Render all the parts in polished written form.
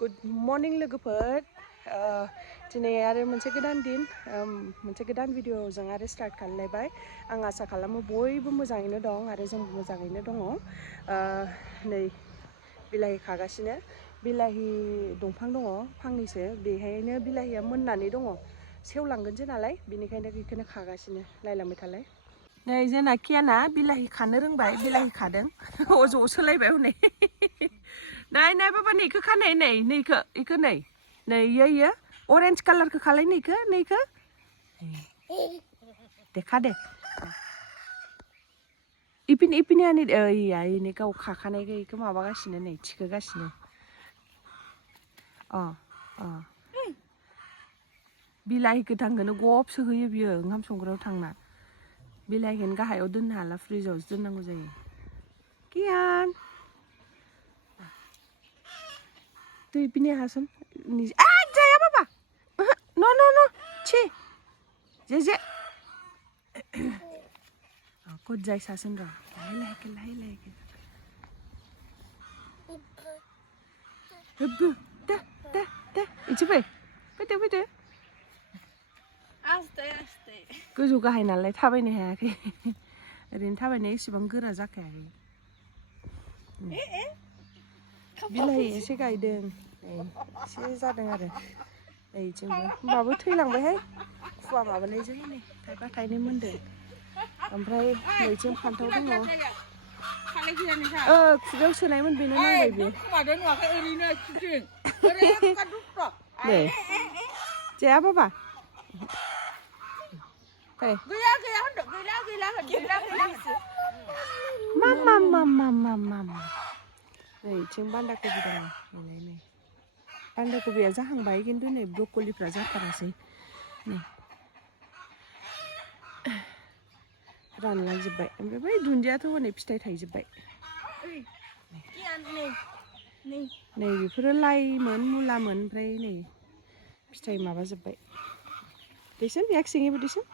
Good morning लोगोफोर दिनै आरो मोनसे गोदान दिन मोनसे गोदान भिडिअ जों आरो स्टार्ट खालामलायबाय आं आसा खालामो बयबो मोजाङैनो दं आरो जों मोजाङैनो दङ नै बिलाहि खागासिनो बिलाहि दंफां दङ फांनैसो बेहायनो बिलाहिया मोननानै दङ सेवलांगोनसो नालाय बिनिखायनो बेखौनो खागासिनो नायलांबाय थालाय नै जोंना कियाना बिलाहि खानो रोंबाय बिलाहि खादों अज'आव सोलायबाय हनै नाय नाय बाबा नैखौ खानाय नै नैखौ इखौ नै नै इयो अरेन्ज कालारखौ खालाय नैखौ देखा दे इपिन आनि ओइया इनि गाव खाखानायखौ इखौ माबागासिनो नै थिखोगासिनो बिलाहि गोथांखौनो गबसो होयो बियो ओंखाम संग्रायाव थांना बिलाहिखौनो गाहायाव दोननो हाला फ्रिजावसो दोननांगौ जायो कियान दै बिनि हासन जाया बाबा न छि जे खुद जाय सासन र' लाहे होब्बो दे इसे फैदो गोजौ गाहाय नालाय थाबायनो हायाखै ओरैनो थाबायनाया एसेबां गोरा जाखायाखै बिलाहि एसे गायदों एसे जादों आरो नैथिंबो होमबाबो थैलांबायहाय खुवा माबानायजों नै थाइबा थाइनै मोनदों ओमफ्राय नैथिं फान्थाव दङ खुगायाव सोनायमोन बेनो नांबाय बे दे जाया बाबा गैला मा नैथिं बान्दा कबि दङ नै बान्दा कबिया जाहांबाय खिन्थु नै ब्रकलिफ्रा जाथारासै नै रानलांजोब्बाय ओमफ्राय बै दुन्दियाथ' हनै फिथाइ थाइजोब्बाय नै बेफोरो लाइमोन मुलामोन ओमफ्राय नै फिथाइ माबाजोब्बाय देसन एक सिङिबो देसन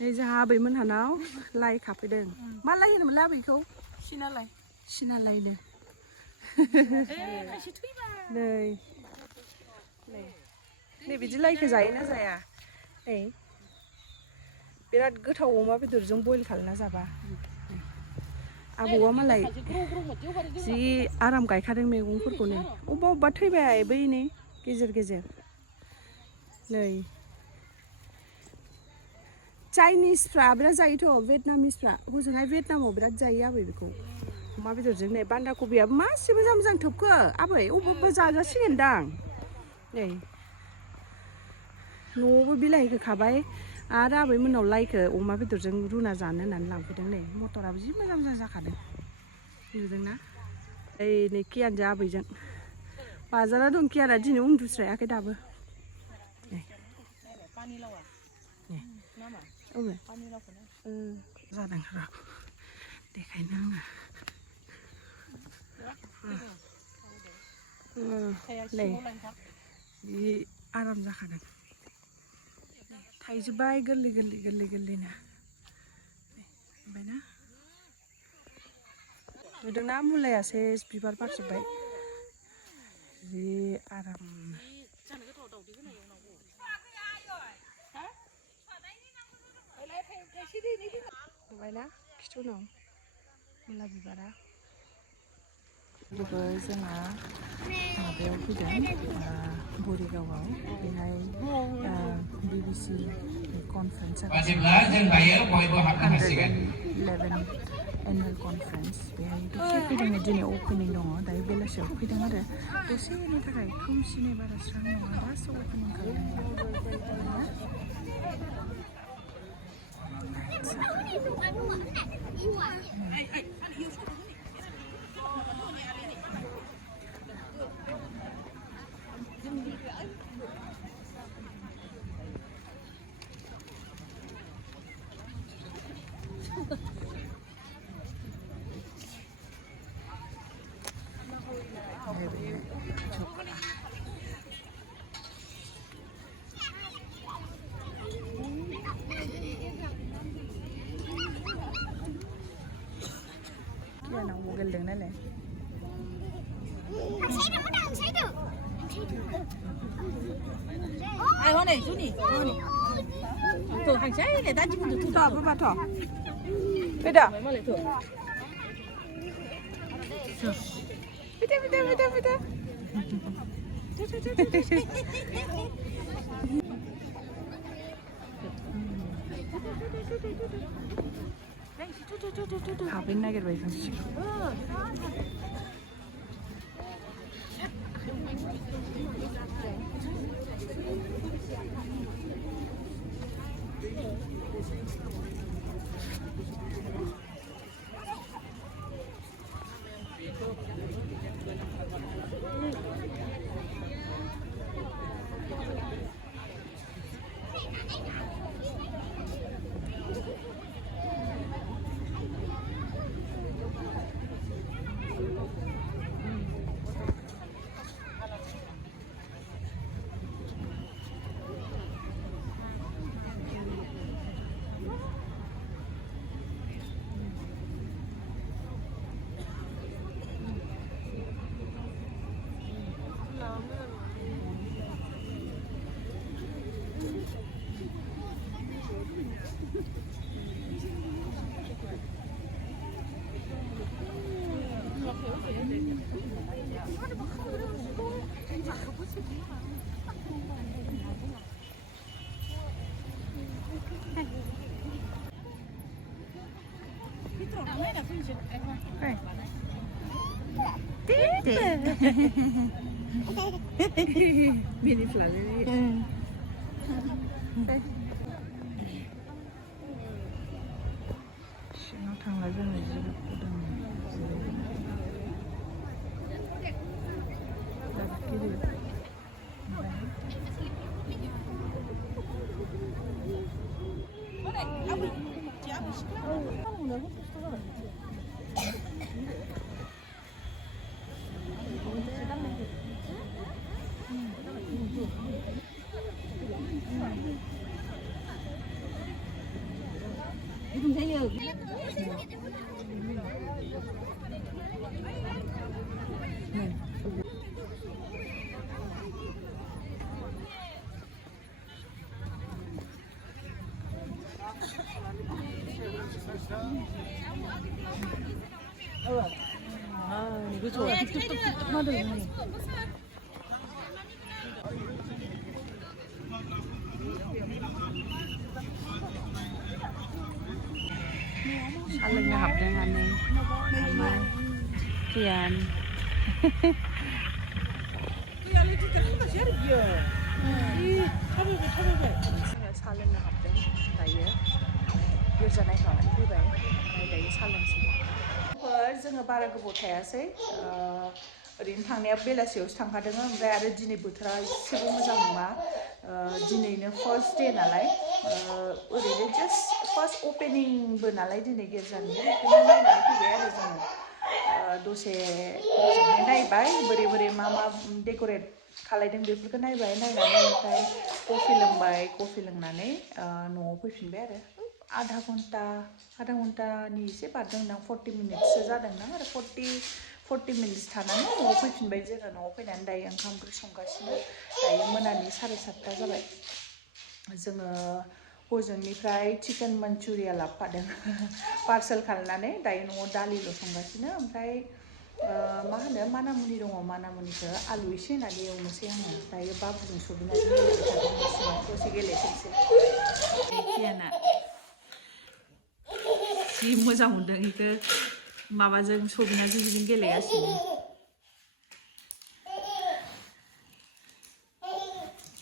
नै जोंहा आबैमोनहानाव लाइ खाफैदों मा लाइ होनोमोनलाय आबैखौ सिना लाइनो नै बिदि लाइखौ जायोना जाया नै बिराद गोथाव अमा बेदरजों बयल खालामना जाबा आबौआ मालाय जि आराम गायखादों मैगंफोरखौनो अबेबा थैबाय बै नै गेजेर नै चाइनिसफ्रा बिराद जायोथ' भियेटनामिसफ्रा हजोंहाय भियेटनामाव बिराद जायो आबै बेखौ अमा बेदरजों नै बान्दा कबियाबो मासे मोजां थोबखो आबै अबेबा जाजासिगोनदां नै न'आवबो बिलाहिखौ खाबाय आरो आबैमोननाव लाइखौ अमा बेदरजों रुना जानो होननानै लांफैदों नै मटराबो जि मोजां जाखादों नुदोंना नै कियानजों आबैजों बाजारा दं कियाना दिनै उन्दुस्रायाखै दाबो जादों र' देखायनो आङो नै जि आराम जाखादों थाइजोब्बाय गोरलैनो ओमफ्रायना नुदोंना मुलाया सेस बिबार बारजोब्बाय जि आराम नुबायना खिथुनाव मुला बिबारा लोगो जोंहा माबायाव फैदों बरिगावआव बेहाय BBC कनफारेन्स 111 एनुवेल कनफारेन्स बेहाय दसे फैदों दिनै अपेनिं दङ दायो बेलासियाव फैदों आरो दसेनि थाखाय खोमसिनि बारा स्रां नङा दासो अपेनिं खालामदों Kiaan mau geldeng nale. Ai hôm này chú đi, hôm này. Thổi hành trái này ta chỉ muốn được Thọ apa thọ? Beda. Beda. Habis nak kerja macam tu. Mini flash. Nó thằng là dân người dân 이거 좋아. 툭툭툭 하도 이거는. Salingnya học dengan anh sama Kiaan. Kiaan itu jangan kasih dia. Salingnya học dengan saya. Biar jangan fैबाय. दायो सालोंसै. जोङो बारा गोबाव थायासै ओरैनो थांनाया बेलासियावसो थांखादों ओमफ्राय आरो दिनै बोथोरा एसेबो मोजां नङा दिनैनो फार्स्ट डे नालाय ओरैनो जास्ट फार्स्ट ओपेनिंबो नालाय दिनै गिर्जानि बेखौनो नायनानै फैबाय आरो जोङो दसे मोजाङै नायबाय बोरै मा डेक'रेट खालायदों बेफोरखौ नायनानै ओमफ्राय कफि लोंनानै न'आव फैफिनबाय आरो आधा घन्टानि एसे बारदोंदां 40 मिनिट्ससो जादोंदां आरो 40 मिनिट्स थानानै न'आव फैफिनबाय जोङो न'आव फैनानै दायो ओंखाम ओंख्रि संगासिनो दायो मोनानि 7:30 जाबाय जोङो हजोंनिफ्राय चिकेन मानचुरिया लाबोफादों पार्सेल खालामनानै दायो न'आव दालिल' संगासिनो ओमफ्राय मा होनो मानामुनि दङ मानामुनिखौ आलु एसे होनानै एवनोसै आङो दायो बाबुजों सबिनाजों गेलेबाय थादों सिङाव दसे गेलेथोंसै कियाना जि मोजां मोनदों बेखौ माबाजों सबिनाजों बिदिनो गेलेगासिनो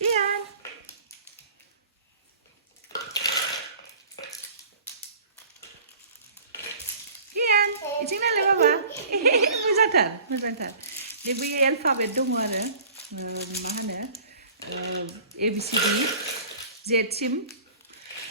Kiaan Kiaan इथिं नायलाय बाबा मोजांथार दे बै एलफाबेट दङ आरो मा होनो ABCD जेडसिम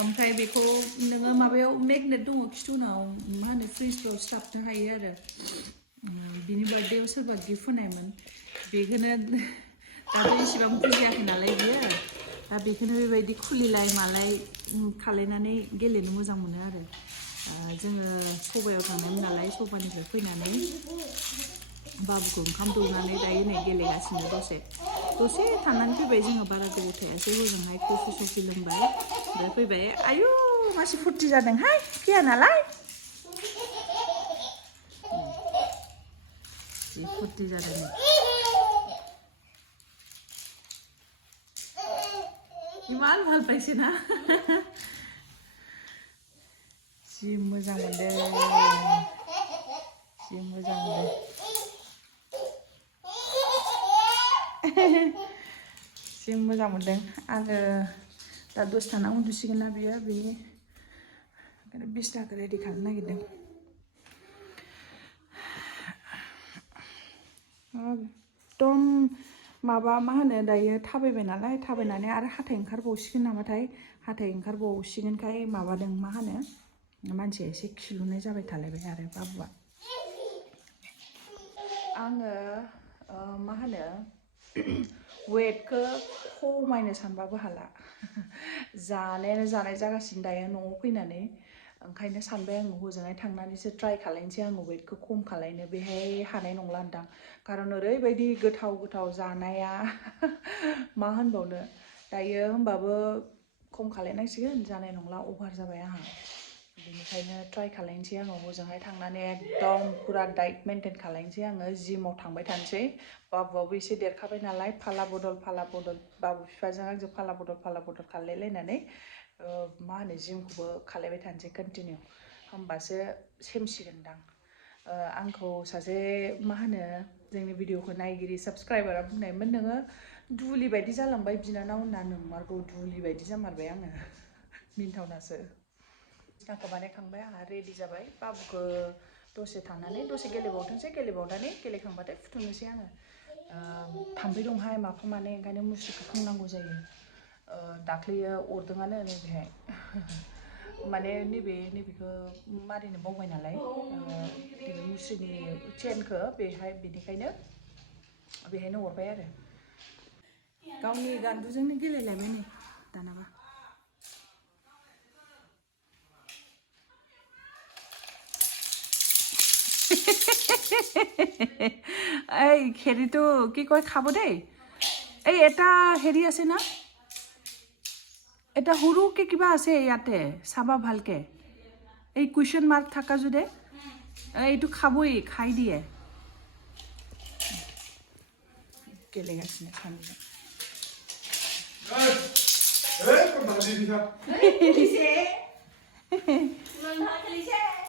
ओमफ्राय बेखौ नोङो माबायाव मेगनेट दङ खिथुनाव मा होनो फ्रिजफ्राव सिथाबनो हायो आरो बिनि बार्थडेआव सोरबा गिफ्ट होनायमोन बेखौनो दाथ' इसेबां बुजियाखै नालाय बियो दा बेखौनो बेबायदि खुलिलाय मालाय खालायनानै गेलेनो मोजां मोनो आरो जोङो सबायाव थांनायमोन नालाय सबानिफ्राय फैनानै बाबुखौ ओंखाम दौनानै दायो नै गेलेगासिनो दसे थानानै फैबाय जोङो बारा गोबाव थायासै हजोंहाय कफि सफि लोंबाय ओमफ्राय फैबाय आयु मासि फुरथि जादोंहाय कियानालाय जि फुरथि जादों इमान ভাল पाइसे ना जि मोजां मोनदों जि मोजां मोनदों आङो दा दसे थाना उन्दुसिगोन ना बियो ओंखायनो बिसनाखौ रेडि खालामनो नागिरदों एकदम माबा मा होनो दायो थाबायबाय नालाय थाबायनानै आरो हाथाय ओंखारबावसिगोन नामाथाय हाथाय ओंखारबावसिगोनखाय माबादों मा होनो मानसिया एसे खिलुनाय जाबाय थालायबाय आरो बाबुआ आङो मा होनो वेटखौ खमायनो सानबाबो हाला जानायानो जानाय जागासिनो दायो न'आव फैनानै ओंखायनो सानबाय आङो हजोंहाय थांनानैसो ट्राइ खालायनोसै आङो वेटखौ खम खालायनो बेहाय हानाय नंला होनदां खारन ओरैबायदि गोथाव जानाया मा होनबावनो दायो होमबाबो खम खालायनांसिगोन जानाय नंला अभार जाबाय आंहा बेनिखायनो ट्राइ खालायनोसै आङो हजोंहाय थांनानै एकदम पुरा डाइट मेनटेन खालायनोसै आङो जिमाव थांबाय थानोसै बाबुआबो एसे देरखाबाय नालाय फाला बदल बाबु बिफाजों आंजों फाला बदल खालायलायनानै मा होनो जिमखौबो खालायबाय थानोसै कन्टिनिउ होमबासो सेमसिगोनदां आंखौ सासे मा होनो जोंनि भिडिअखौ नायगिरि साबस्क्राइबारा बुंनायमोन नोङो दुलि बायदि जालांबाय बिनानाव होनना नंमारगौ दुलि बायदि जामारबाय आङो मिन्थावनासो बिसनाखौ बानायखांबाय आंहा रेडि जाबाय बाबुखौ दसे थानानै दसे गेलेबावनानै गेलेखांबाथाय फुथुनोसै आङो थाम्फै दंहाय माफा माने ओंखायनो मुस्रिखौ खोंनांगौ जायो दाख्लैयो अरदोंआनो नैबेहाय माने नैबेखौ मारिनो बावबाय नालाय नैबे मुस्रिनि चेनखौ बेनिखायनो बेहायनो अरबाय आरो गावनि गान्दुजोंनो गेलेलायबाय नै दानाबा এই হেৰিটো কি কয় খাব দেই এই এটা হেৰি আছে না এটা সৰুকে কিবা আছে ইয়াতে চাবা ভালকে এই কুৱেশ্যন মাৰ্ক থকা যদি এইটো খাবই খাই দিয়ে गेलेगासिनो सानैजों Hey, kom maar, Lisa.